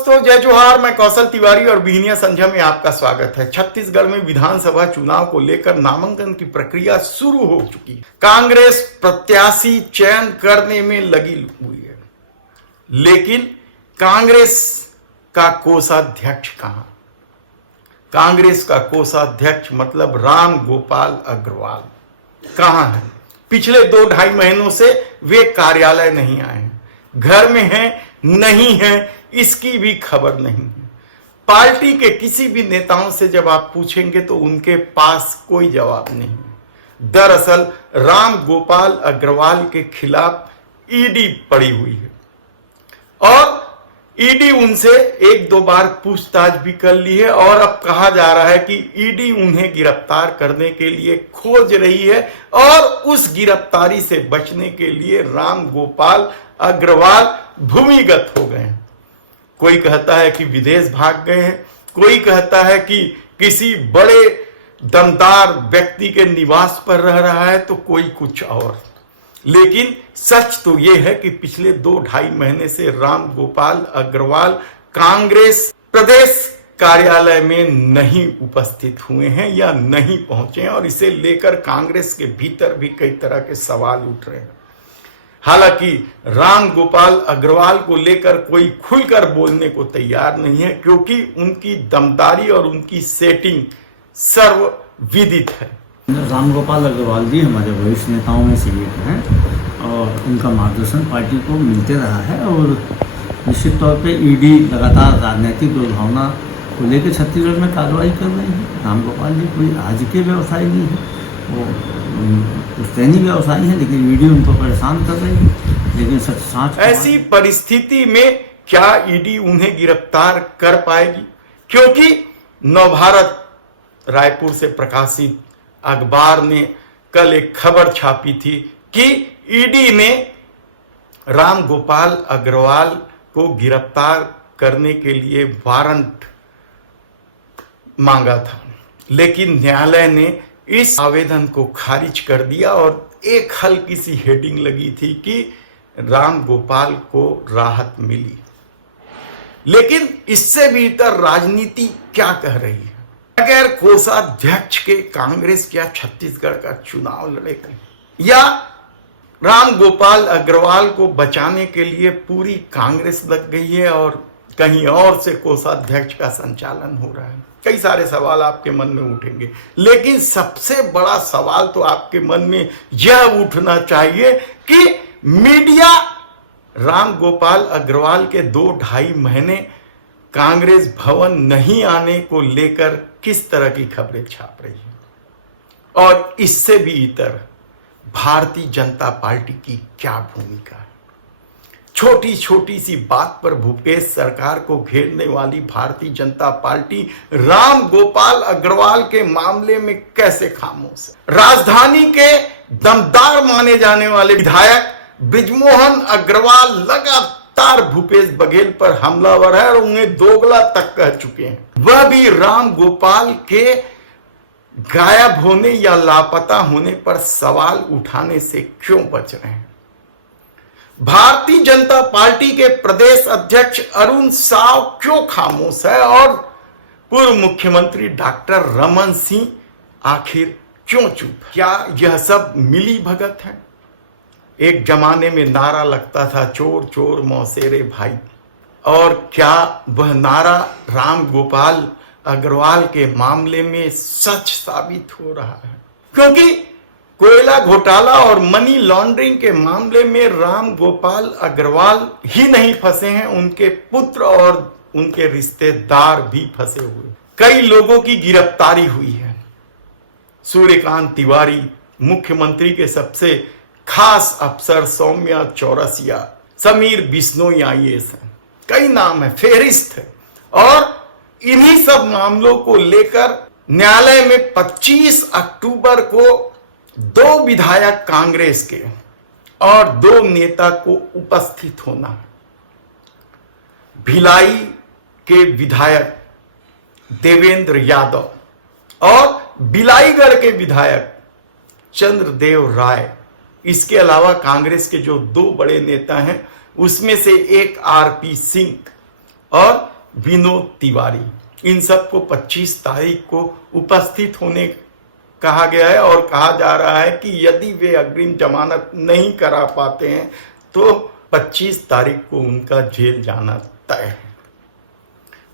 दोस्तों, जय जोहार। मैं कौशल तिवारी और बिहनिया संध्या में आपका स्वागत है। छत्तीसगढ़ में विधानसभा चुनाव को लेकर नामांकन की प्रक्रिया शुरू हो चुकी है। कांग्रेस प्रत्याशी चयन करने में लगी हुई है, लेकिन कांग्रेस का कोषाध्यक्ष कहां? कांग्रेस का कोषाध्यक्ष मतलब राम गोपाल अग्रवाल कहां है? पिछले 2-2.5 महीनों से वे कार्यालय नहीं आए हैं, घर में हैं नहीं है, इसकी भी खबर नहीं है। पार्टी के किसी भी नेताओं से जब आप पूछेंगे तो उनके पास कोई जवाब नहीं है। दरअसल राम गोपाल अग्रवाल के खिलाफ ईडी पड़ी हुई है और ईडी उनसे 1-2 बार पूछताछ भी कर ली है और अब कहा जा रहा है कि ईडी उन्हें गिरफ्तार करने के लिए खोज रही है और उस गिरफ्तारी से बचने के लिए राम गोपाल अग्रवाल भूमिगत हो गए हैं। कोई कहता है कि विदेश भाग गए हैं, कोई कहता है कि किसी बड़े दमदार व्यक्ति के निवास पर रह रहा है, तो कोई कुछ और। लेकिन सच तो यह है कि पिछले 2-2.5 महीने से राम गोपाल अग्रवाल कांग्रेस प्रदेश कार्यालय में नहीं उपस्थित हुए हैं या नहीं पहुंचे हैं और इसे लेकर कांग्रेस के भीतर भी कई तरह के सवाल उठ रहे हैं। हालांकि राम गोपाल अग्रवाल को लेकर कोई खुलकर बोलने को तैयार नहीं है, क्योंकि उनकी दमदारी और उनकी सेटिंग सर्वविदित है। राम गोपाल अग्रवाल जी हमारे वरिष्ठ नेताओं में से एक हैं और उनका मार्गदर्शन पार्टी को मिलते रहा है और निश्चित तौर पे ईडी लगातार राजनीतिक दुर्भावना को लेकर छत्तीसगढ़ में कार्रवाई कर रही है। राम गोपाल जी कोई आज के व्यवसायी नहीं है, वो पुश्तैनी व्यवसायी है, लेकिन ईडी उनको परेशान कर रही है। लेकिन सच ऐसी परिस्थिति में क्या ईडी उन्हें गिरफ्तार कर पाएगी? क्योंकि नवभारत रायपुर से प्रकाशित अखबार ने कल एक खबर छापी थी कि ईडी ने राम गोपाल अग्रवाल को गिरफ्तार करने के लिए वारंट मांगा था, लेकिन न्यायालय ने इस आवेदन को खारिज कर दिया और एक हल्की सी हेडिंग लगी थी कि राम गोपाल को राहत मिली। लेकिन इससे भीतर राजनीति क्या कह रही है? अगर कोषाध्यक्ष के कांग्रेस क्या छत्तीसगढ़ का चुनाव लड़ेगा, या राम गोपाल अग्रवाल को बचाने के लिए पूरी कांग्रेस लग गई है और कहीं और से कोषाध्यक्ष का संचालन हो रहा है? कई सारे सवाल आपके मन में उठेंगे, लेकिन सबसे बड़ा सवाल तो आपके मन में यह उठना चाहिए कि मीडिया राम गोपाल अग्रवाल के 2-2.5 महीने कांग्रेस भवन नहीं आने को लेकर किस तरह की खबरें छाप रही है और इससे भी इतर भारतीय जनता पार्टी की क्या भूमिका है। छोटी छोटी सी बात पर भूपेश सरकार को घेरने वाली भारतीय जनता पार्टी राम गोपाल अग्रवाल के मामले में कैसे खामोश है? राजधानी के दमदार माने जाने वाले विधायक बृजमोहन अग्रवाल लगातार भूपेश बघेल पर हमलावर है और उन्हें दोगला तक कह चुके हैं। वह भी राम गोपाल के गायब होने या लापता होने पर सवाल उठाने से क्यों बच रहे हैं? भारतीय जनता पार्टी के प्रदेश अध्यक्ष अरुण साव क्यों खामोश है और पूर्व मुख्यमंत्री डॉक्टर रमन सिंह आखिर क्यों चुप? क्या यह सब मिली भगत है? एक जमाने में नारा लगता था, चोर चोर मौसेरे भाई, और क्या वह नारा राम गोपाल अग्रवाल के मामले में सच साबित हो रहा है? क्योंकि कोयला घोटाला और मनी लॉन्ड्रिंग के मामले में राम गोपाल अग्रवाल ही नहीं फंसे हैं, उनके पुत्र और उनके रिश्तेदार भी फंसे हुए। कई लोगों की गिरफ्तारी हुई है। सूर्यकांत तिवारी, मुख्यमंत्री के सबसे खास अफसर सौम्या चौरसिया, समीर बिश्नोई IAS हैं, कई नाम है, फेरिस्त है। और इन्हीं सब मामलों को लेकर न्यायालय में 25 अक्टूबर को 2 विधायक कांग्रेस के और 2 नेता को उपस्थित होना है। भिलाई के विधायक देवेंद्र यादव और बिलाईगढ़ के विधायक चंद्रदेव राय, इसके अलावा कांग्रेस के जो 2 बड़े नेता हैं उसमें से एक RP सिंह और विनोद तिवारी, इन सबको 25 तारीख को उपस्थित होने कहा गया है और कहा जा रहा है कि यदि वे अग्रिम जमानत नहीं करा पाते हैं तो 25 तारीख को उनका जेल जाना तय है।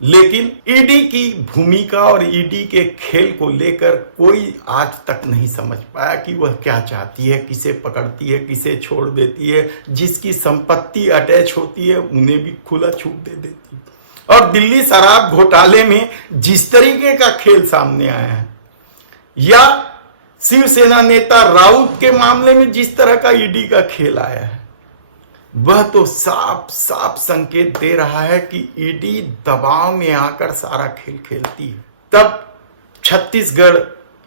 लेकिन ईडी की भूमिका और ईडी के खेल को लेकर कोई आज तक नहीं समझ पाया कि वह क्या चाहती है, किसे पकड़ती है, किसे छोड़ देती है, जिसकी संपत्ति अटैच होती है उन्हें भी खुला छूट दे देती है। और दिल्ली शराब घोटाले में जिस तरीके का खेल सामने आया है या शिवसेना नेता राउत के मामले में जिस तरह का ईडी का खेल आया है, वह तो साफ साफ संकेत दे रहा है कि ईडी दबाव में आकर सारा खेल खेलती है। तब छत्तीसगढ़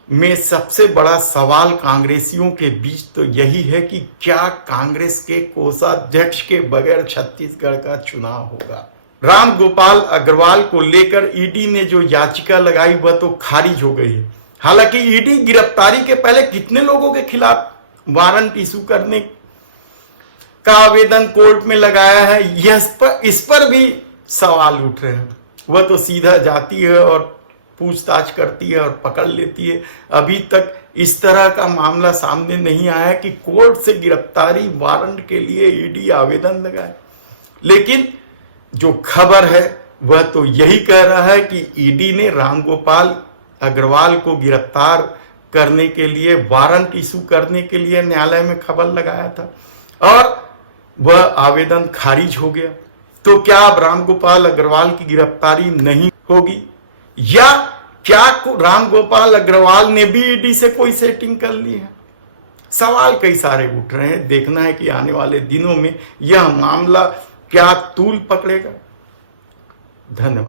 में सबसे बड़ा सवाल कांग्रेसियों के बीच तो यही है कि क्या कांग्रेस के कोषाध्यक्ष के बगैर छत्तीसगढ़ का चुनाव होगा। राम गोपाल अग्रवाल को लेकर ईडी ने जो याचिका लगाई वह तो खारिज हो गई है। हालांकि ईडी गिरफ्तारी के पहले कितने लोगों के खिलाफ वारंट इशू करने का आवेदन कोर्ट में लगाया है, इस पर भी सवाल उठ रहे हैं। वह तो सीधा जाती है और पूछताछ करती है और पकड़ लेती है। अभी तक इस तरह का मामला सामने नहीं आया कि कोर्ट से गिरफ्तारी वारंट के लिए ईडी आवेदन लगाए। लेकिन जो खबर है वह तो यही कह रहा है कि ईडी ने रामगोपाल अग्रवाल को गिरफ्तार करने के लिए वारंट इशू करने के लिए न्यायालय में खबर लगाया था और वह आवेदन खारिज हो गया। तो क्या अब रामगोपाल अग्रवाल की गिरफ्तारी नहीं होगी या क्या रामगोपाल अग्रवाल ने भी ईडी से कोई सेटिंग कर ली है? सवाल कई सारे उठ रहे हैं। देखना है कि आने वाले दिनों में यह मामला क्या तूल पकड़ेगा। धन्यवाद।